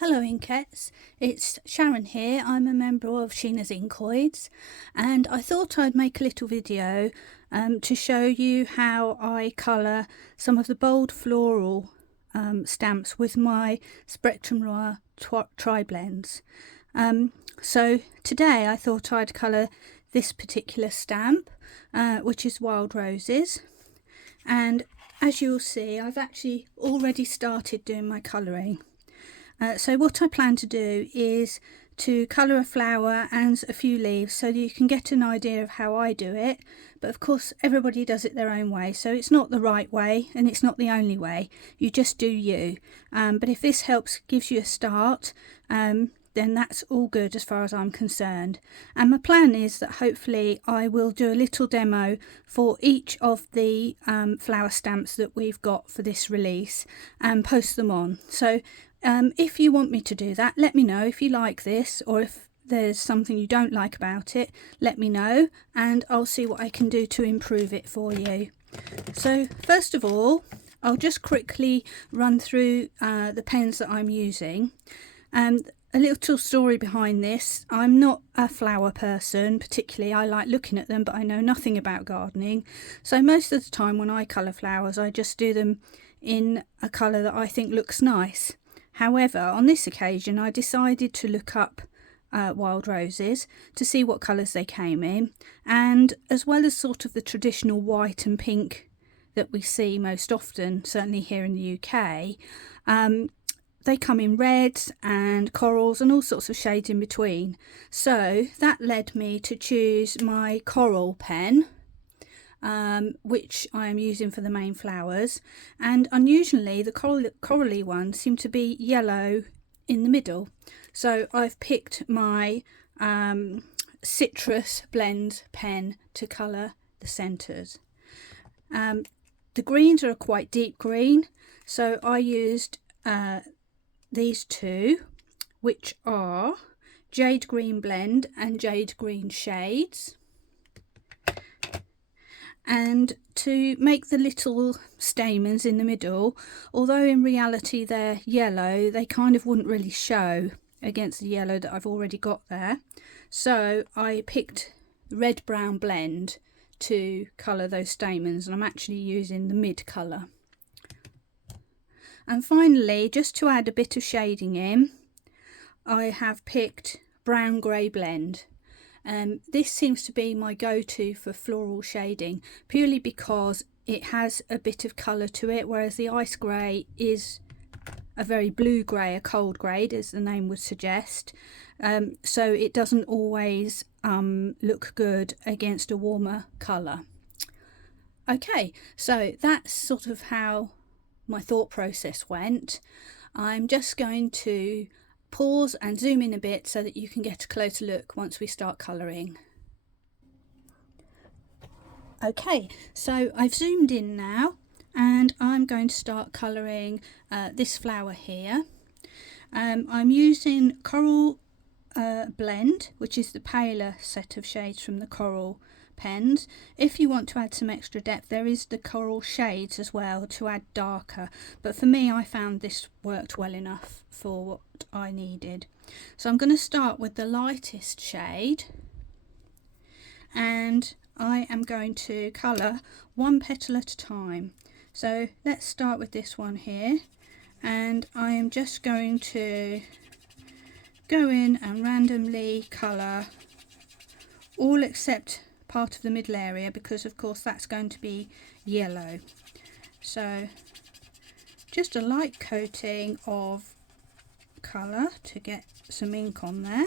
Hello Inkettes, it's Sharon here. I'm a member of Sheena's Inkoids, and I thought I'd make a little video to show you how I colour some of the bold floral stamps with my Spectrum Noir Triblends. So today I thought I'd colour this particular stamp, which is Wild Roses, and as you'll see I've actually already started doing my colouring. So what I plan to do is to colour a flower and a few leaves so that you can get an idea of how I do it. But of course everybody does it their own way, so it's not the right way and it's not the only way. You just do you. But if this helps, gives you a start, then that's all good as far as I'm concerned. And my plan is that hopefully I will do a little demo for each of the flower stamps that we've got for this release and post them on. So if you want me to do that, let me know. If you like this, or if there's something you don't like about it, let me know and I'll see what I can do to improve it for you. So first of all, I'll just quickly run through the pens that I'm using. A little story behind this: I'm not a flower person particularly. I like looking at them, but I know nothing about gardening. So most of the time when I colour flowers, I just do them in a colour that I think looks nice. However, on this occasion I decided to look up wild roses to see what colours they came in, and as well as sort of the traditional white and pink that we see most often, certainly here in the UK, they come in reds and corals and all sorts of shades in between. So that led me to choose my coral pen, which I am using for the main flowers, and unusually the corally ones seem to be yellow in the middle. So I've picked my citrus blend pen to colour the centres. The greens are a quite deep green, so I used these two, which are Jade Green Blend and Jade Green Shades. And to make the little stamens in the middle, although in reality they're yellow, they kind of wouldn't really show against the yellow that I've already got there. So I picked Red Brown Blend to colour those stamens, and I'm actually using the mid colour. And finally, just to add a bit of shading in, I have picked Brown Grey Blend. This seems to be my go-to for floral shading, purely because it has a bit of colour to it, whereas the ice grey is a very blue grey, a cold grey, as the name would suggest. So it doesn't always look good against a warmer colour. Okay, so that's sort of how my thought process went. I'm just going to pause and zoom in a bit so that you can get a closer look once we start colouring. Okay, so I've zoomed in now and I'm going to start colouring this flower here. I'm using Coral Blend, which is the paler set of shades from the Coral pens. If you want to add some extra depth, there is the Coral Shades as well to add darker, but for me I found this worked well enough for what I needed. So I'm going to start with the lightest shade, and I am going to colour one petal at a time. So let's start with this one here, and I am just going to go in and randomly colour all except part of the middle area, because of course that's going to be yellow. So just a light coating of colour to get some ink on there,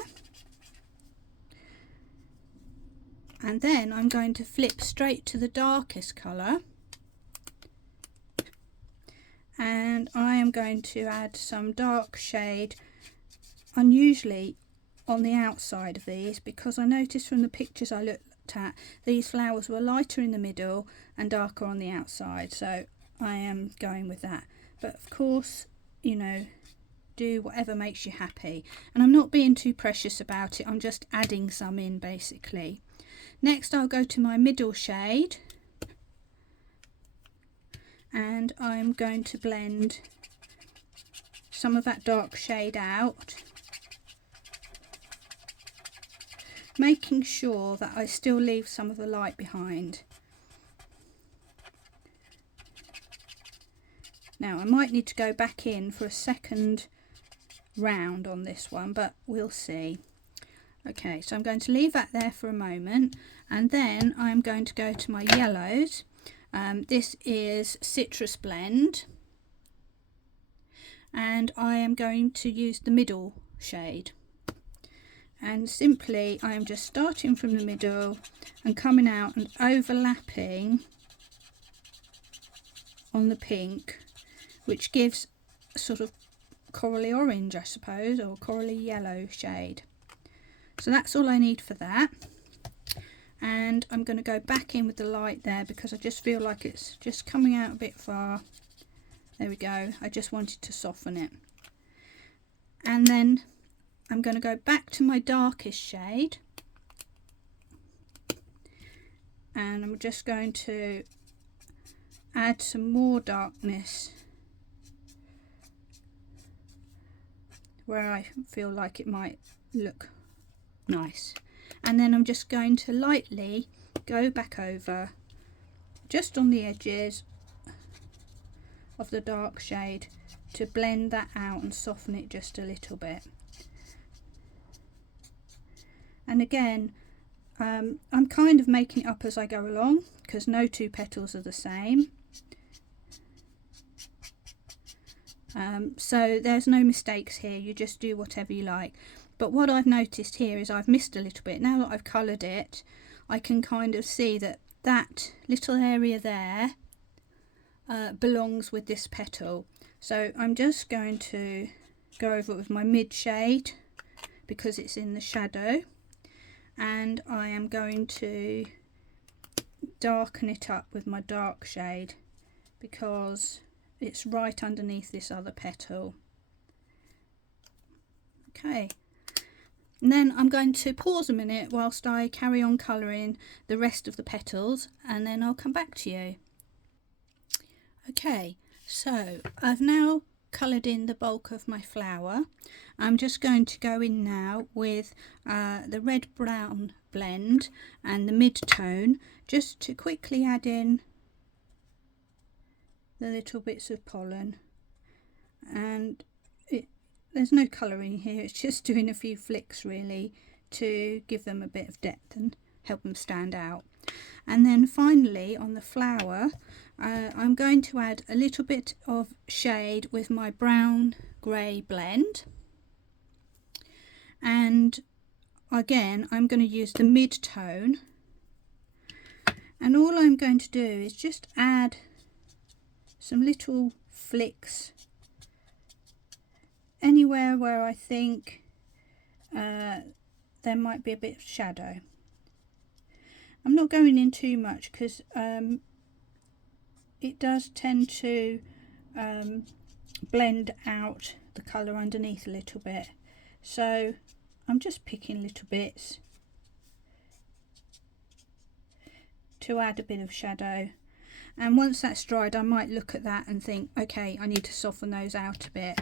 and then I'm going to flip straight to the darkest colour, and I am going to add some dark shade, unusually on the outside of these, because I noticed from the pictures I looked at, these flowers were lighter in the middle and darker on the outside, so I am going with that. But of course, you know, do whatever makes you happy, and I'm not being too precious about it. I'm just adding some in basically. Next I'll go to my middle shade, and I'm going to blend some of that dark shade out, making sure that I still leave some of the light behind. Now I might need to go back in for a second round on this one, but we'll see. Okay, so I'm going to leave that there for a moment, and then I'm going to go to my yellows. This is Citrus Blend, and I am going to use the middle shade. And simply I am just starting from the middle and coming out and overlapping on the pink, which gives a sort of corally orange, I suppose, or corally yellow shade. So that's all I need for that. And I'm going to go back in with the light there because I just feel like it's just coming out a bit far. There we go. I just wanted to soften it. And then I'm going to go back to my darkest shade. And I'm just going to add some more darkness where I feel like it might look nice. And then I'm just going to lightly go back over just on the edges of the dark shade to blend that out and soften it just a little bit. And again, I'm kind of making it up as I go along because no two petals are the same. So there's no mistakes here, you just do whatever you like. But what I've noticed here is I've missed a little bit. Now that I've coloured it, I can kind of see that that little area there belongs with this petal. So I'm just going to go over it with my mid shade because it's in the shadow, and I am going to darken it up with my dark shade because it's right underneath this other petal. Okay. And then I'm going to pause a minute whilst I carry on colouring the rest of the petals, and then I'll come back to you. Okay, so I've now coloured in the bulk of my flower. I'm just going to go in now with the red-brown blend and the mid-tone, just to quickly add in the little bits of pollen. And there's no colouring here, it's just doing a few flicks really to give them a bit of depth and help them stand out. And then finally on the flower, I'm going to add a little bit of shade with my brown grey blend, and again I'm going to use the mid-tone, and all I'm going to do is just add some little flicks anywhere where I think there might be a bit of shadow. I'm not going in too much because it does tend to blend out the colour underneath a little bit, so I'm just picking little bits to add a bit of shadow. And once that's dried, I might look at that and think, okay, I need to soften those out a bit.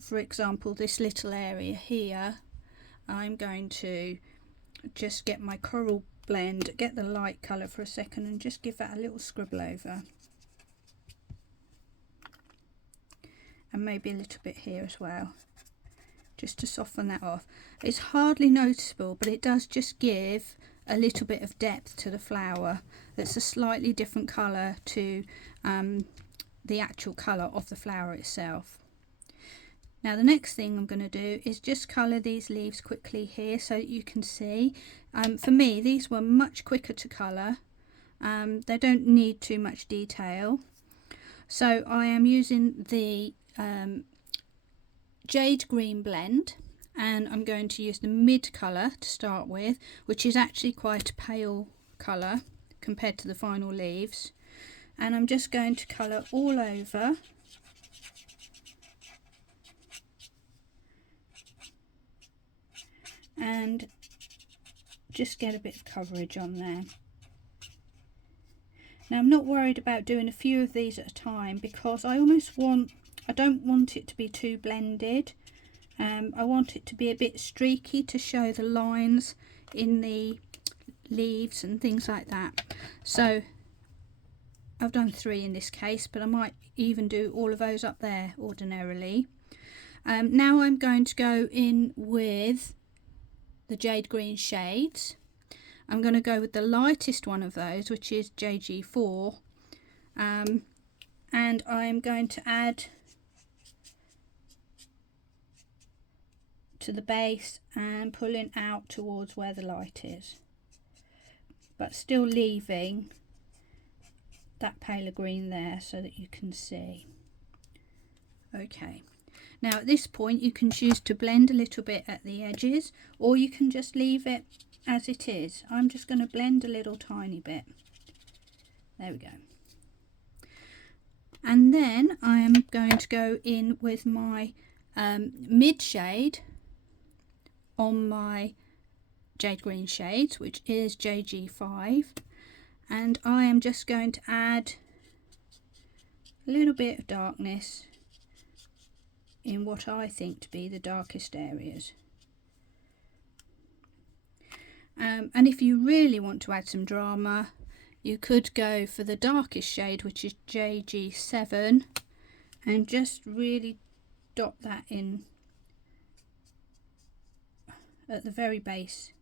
For example, this little area here, I'm going to just get my coral blend, get the light colour for a second, and just give that a little scribble over. And maybe a little bit here as well, just to soften that off. It's hardly noticeable, but it does just give a little bit of depth to the flower that's a slightly different colour to the actual colour of the flower itself. Now the next thing I'm going to do is just colour these leaves quickly here so that you can see. For me, these were much quicker to colour. They don't need too much detail. So I am using the Jade Green blend, and I'm going to use the mid colour to start with, which is actually quite a pale colour compared to the final leaves. And I'm just going to colour all over. And just get a bit of coverage on there. Now I'm not worried about doing a few of these at a time because I almost want I don't want it to be too blended. I want it to be a bit streaky to show the lines in the leaves and things like that. So I've done 3 in this case, but I might even do all of those up there ordinarily. Now I'm going to go in with the jade green shades. I'm going to go with the lightest one of those, which is JG4, and I'm going to add to the base and pulling out towards where the light is, but still leaving that paler green there so that you can see. Okay, now at this point you can choose to blend a little bit at the edges, or you can just leave it as it is. I'm just going to blend a little tiny bit. There we go. And then I am going to go in with my mid shade on my jade green shades, which is JG5, and I am just going to add a little bit of darkness in what I think to be the darkest areas. And if you really want to add some drama, you could go for the darkest shade, which is JG7, and just really dot that in at the very base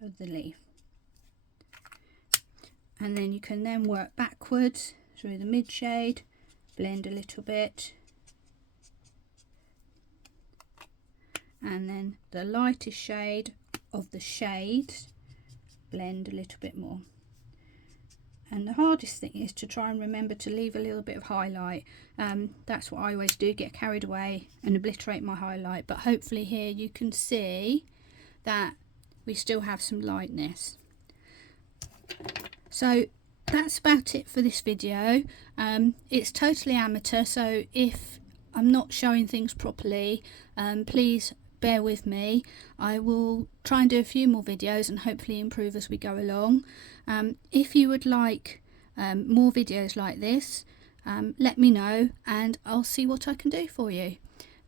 of the leaf. And then you can then work backwards through the mid shade, blend a little bit, and then the lightest shade of the shades, blend a little bit more. And the hardest thing is to try and remember to leave a little bit of highlight. That's what I always do, get carried away and obliterate my highlight, but hopefully here you can see that we still have some lightness. So that's about it for this video. It's totally amateur, so if I'm not showing things properly, please bear with me. I will try and do a few more videos and hopefully improve as we go along. If you would like more videos like this, let me know and I'll see what I can do for you.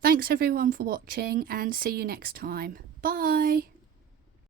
Thanks everyone for watching, and see you next time. Bye!